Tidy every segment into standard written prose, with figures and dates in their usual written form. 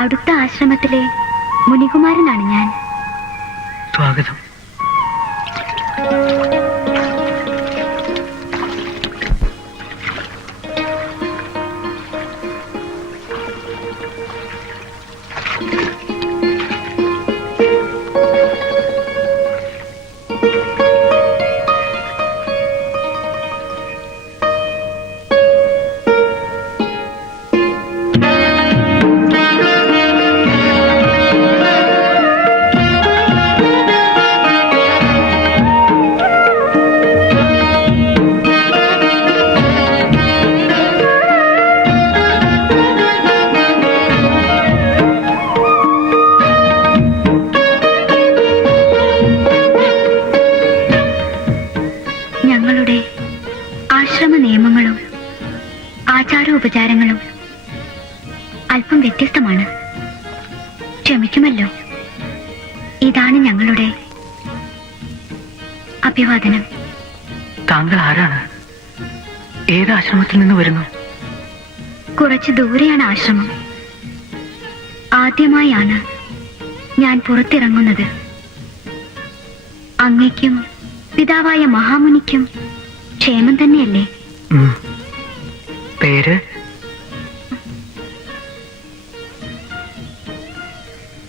അടുത്ത ആശ്രമത്തിലെ മുനികുമാരനാണ് ഞാൻ. സ്വാഗതം. ഞങ്ങളുടെ ആശ്രമ നിയമങ്ങളും ആചാരോപചാരങ്ങളും അല്പം വ്യത്യസ്തമാണ്. ക്ഷമിക്കുമല്ലോ. ഇതാണ് ഞങ്ങളുടെ അഭിവാദനം. താങ്കൾ ആരാണ്? ഏത് ആശ്രമത്തിൽ നിന്ന് വരുന്നു? കുറച്ച് ദൂരെയാണ് ആശ്രമം. ആദ്യമായാണ് ഞാൻ പുറത്തിറങ്ങുന്നത്. അങ്ങയ്ക്കും പിതാവായ മഹാമുനിക്കും ക്ഷേമം തന്നെയല്ലേ? പേര്?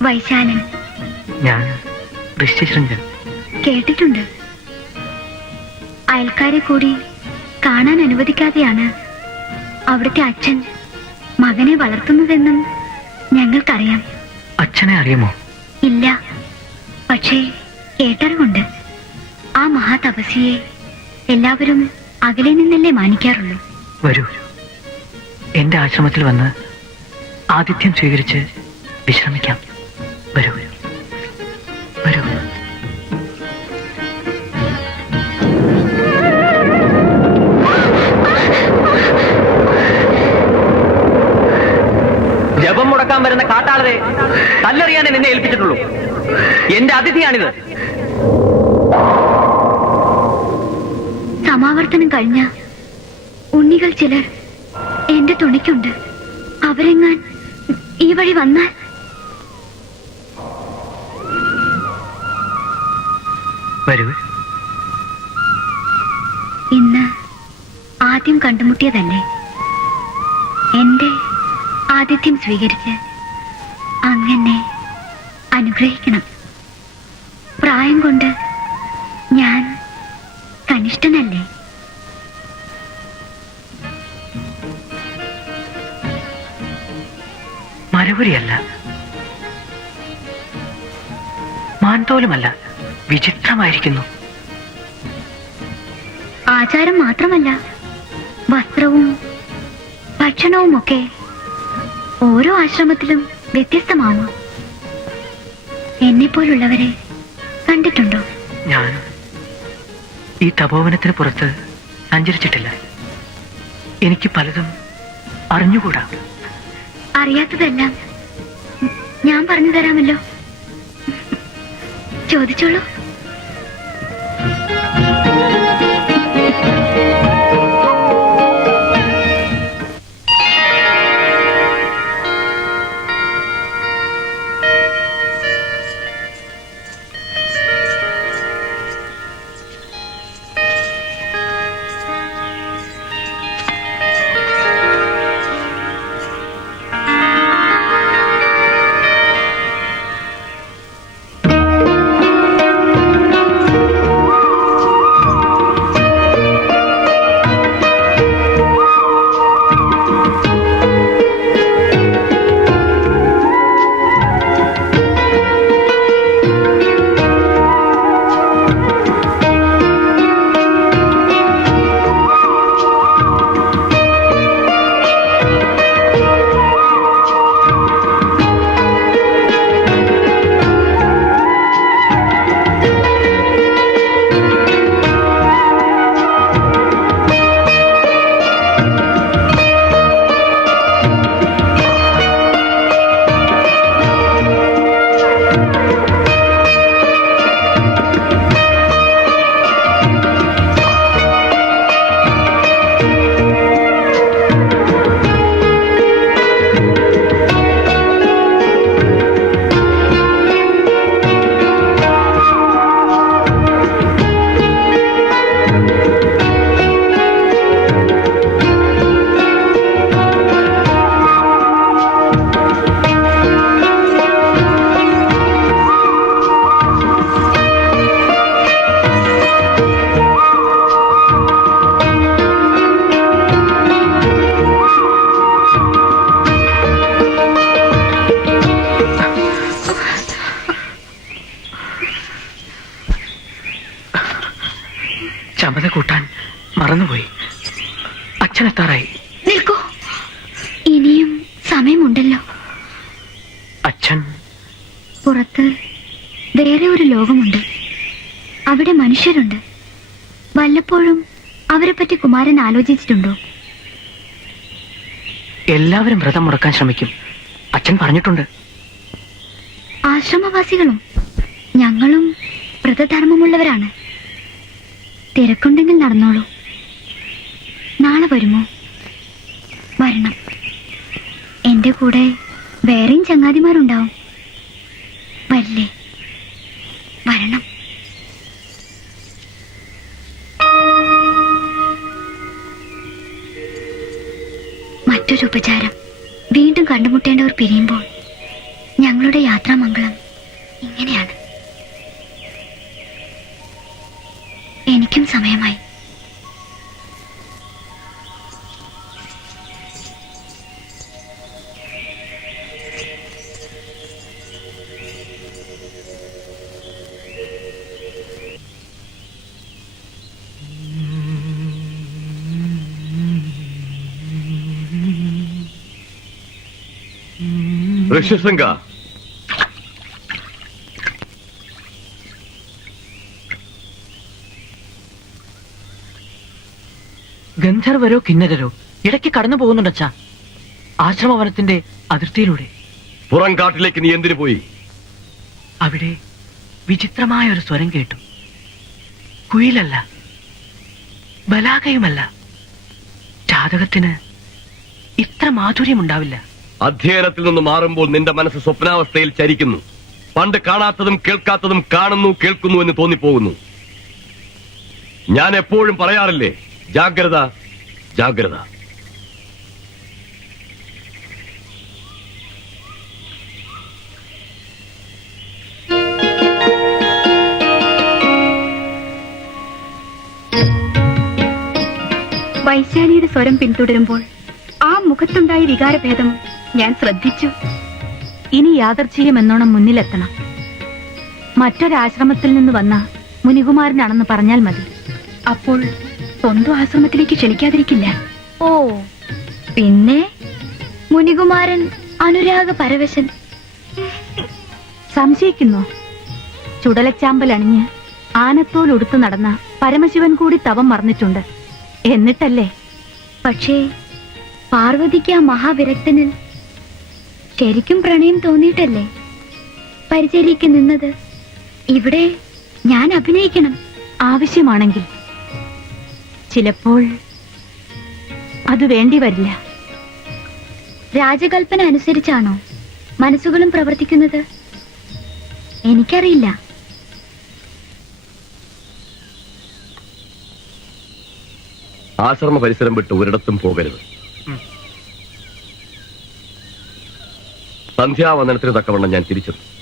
വൈശാലൻ. ഞാൻ ഋഷ്യശൃംഗൻ. കേട്ടിട്ടുണ്ട്. അയൽക്കാരെ കൂടി കാണാൻ അനുവദിക്കാതെയാണ് അവിടുത്തെ അച്ഛൻ മകനെ വളർത്തുന്നതെന്നും ഞങ്ങൾക്കറിയാം. അച്ഛനെ അറിയുമോ? ഇല്ല, പക്ഷേ കേട്ടറിവുണ്ട്. ആ മഹാതപസ്യയെ എല്ലാവരും അകലെ നിന്നല്ലേ മാനിക്കാറുള്ളൂ. വരൂ, എന്റെ ആശ്രമത്തിൽ വന്ന് ആതിഥ്യം സ്വീകരിച്ച് വിശ്രമിക്കാം. വരൂ വരൂ. ജപം മുടക്കാൻ വരുന്ന കാട്ടാളരെ കല്ലെറിയാനേ നിന്നെ ഏൽപ്പിച്ചിട്ടുള്ളൂ. എന്റെ അതിഥിയാണിത്. സമാവർത്തനം കഴിഞ്ഞ ഉണ്ണികൾ ചിലർ എന്റെ തുണയ്ക്കുണ്ട്. അവരെങ്ങാൻ ഈ വഴി വന്നാൽ വരൂ. ഇന്ന് ആദ്യം കണ്ടുമുട്ടിയതല്ലേ? എന്റെ ആതിഥ്യം സ്വീകരിച്ച് അങ്ങനെ അനുഗ്രഹിക്കണം. പ്രായം കൊണ്ട് ഞാൻ കനിഷ്ഠനല്ലേ? മരപുരിയല്ല, മാൻതോലുമല്ല, വിചിത്രമായിരിക്കുന്നു. ആചാരം മാത്രമല്ല, വസ്ത്രവും ഭക്ഷണവുമൊക്കെ ഓരോ ആശ്രമത്തിലും വ്യത്യസ്തമാവും. എന്നെപ്പോലുള്ളവരെ കണ്ടിട്ടുണ്ടോ? ഞാൻ ഈ തപോവനത്തിന് പുറത്ത് സഞ്ചരിച്ചിട്ടില്ല. എനിക്ക് പലതും അറിഞ്ഞുകൂടാ. അറിയാത്തതെല്ലാം ഞാൻ പറഞ്ഞു തരാമല്ലോ. ചോദിച്ചോളൂ. വേറെ ഒരു ലോകമുണ്ട്. അവിടെ മനുഷ്യരുണ്ട്. വല്ലപ്പോഴും അവരെ പറ്റി കുമാരൻ ആലോചിച്ചിട്ടുണ്ടോ? എല്ലാവരും വ്രതം മുടക്കാൻ ശ്രമിക്കും. അച്ഛൻ പറഞ്ഞിട്ടുണ്ട്. ആശ്രമവാസികളും ഞങ്ങളും വ്രതധർമ്മമുള്ളവരാണ്. തിരക്കുണ്ടെങ്കിൽ നടന്നോളൂ. നാളെ വരുമോ? വരണം. എന്റെ കൂടെ വേറെയും ചങ്ങാതിമാരുണ്ടാവും. വരില്ലേ? വരണം. മറ്റൊരു ഉപചാരം. വീണ്ടും കണ്ടുമുട്ടേണ്ടവർ പിരിയുമ്പോൾ ഞങ്ങളുടെ യാത്രാമംഗളം ഇങ്ങനെയാണ്. എനിക്കും സമയമായി. ഋഷ്യശൃംഗ, ഗന്ധർവരോ കിന്നരരോ ഇടയ്ക്ക് കടന്നു പോകുന്നുണ്ടച്ചാ. ആശ്രമവനത്തിന്റെ അതിർത്തിയിലൂടെ. പുറം കാട്ടിലേക്ക് നീ എന്തിനു പോയി? അവിടെ വിചിത്രമായ ഒരു സ്വരം കേട്ടു. കുയിലല്ല, ബലാകയുമല്ല. ജാതകത്തിന് ഇത്ര മാധുര്യമുണ്ടാവില്ല. അധ്യയനത്തിൽ നിന്ന് മാറുമ്പോൾ നിന്റെ മനസ്സ് സ്വപ്നാവസ്ഥയിൽ ചരിക്കുന്നു. പണ്ട് കാണാത്തതും കേൾക്കാത്തതും കാണുന്നു, കേൾക്കുന്നു എന്ന് തോന്നിപ്പോകുന്നു. ഞാൻ എപ്പോഴും പറയാറില്ലേ, ജാഗ്രത, ജാഗ്രത. വൈശാലിയുടെ സ്വരം പിന്തുടരുമ്പോൾ ആ മുഖത്തുണ്ടായ വികാരഭേദം ഞാൻ ശ്രദ്ധിച്ചു. ഇനി യാദർച്ഛികം എന്നോണം മുന്നിലെത്തണം. മറ്റൊരാശ്രമത്തിൽ നിന്ന് വന്ന മുനികുമാരനാണെന്ന് പറഞ്ഞാൽ മതി. അപ്പോൾ സ്വന്തം ആശ്രമത്തിലേക്ക് ക്ഷണിക്കാതിരിക്കില്ല. ഓ, പിന്നെ മുനികുമാരൻ അനുരാഗ പരവശൻ. സംശയിക്കുന്നു? ചുടലച്ചാമ്പൽ അണിഞ്ഞ് ആനത്തോൽ ഉടുത്തു നടന്ന പരമശിവൻ കൂടി തവം മറന്നിട്ടുണ്ട്. എന്നിട്ടല്ലേ? പക്ഷേ പാർവതിക്ക് ആ മഹാവിരക്തനിൽ ശരിക്കും പ്രണയം തോന്നിയിട്ടല്ലേ പരിചരിക്ക് നിന്നത്. ഇവിടെ ഞാൻ അഭിനയിക്കണം. ആവശ്യമാണെങ്കിൽ. ചിലപ്പോൾ അത് വേണ്ടി വരില്ല. രാജകൽപ്പന അനുസരിച്ചാണോ മനസ്സുകളും പ്രവർത്തിക്കുന്നത്? എനിക്കറിയില്ല. ആശ്രമ പരിസരം വിട്ട് ഒരിടത്തും പോകരുത്. സന്ധ്യാവന്ദനത്തിന് തക്കവണ്ണം ഞാൻ തിരിച്ചെത്തും.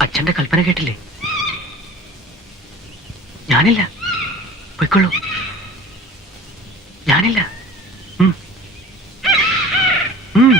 അച്ഛന്റെ കൽപ്പന കേട്ടില്ലേ? ഞാനില്ല. പൊയ്ക്കൊള്ളൂ. ഞാനില്ല. ഉം. ഉം.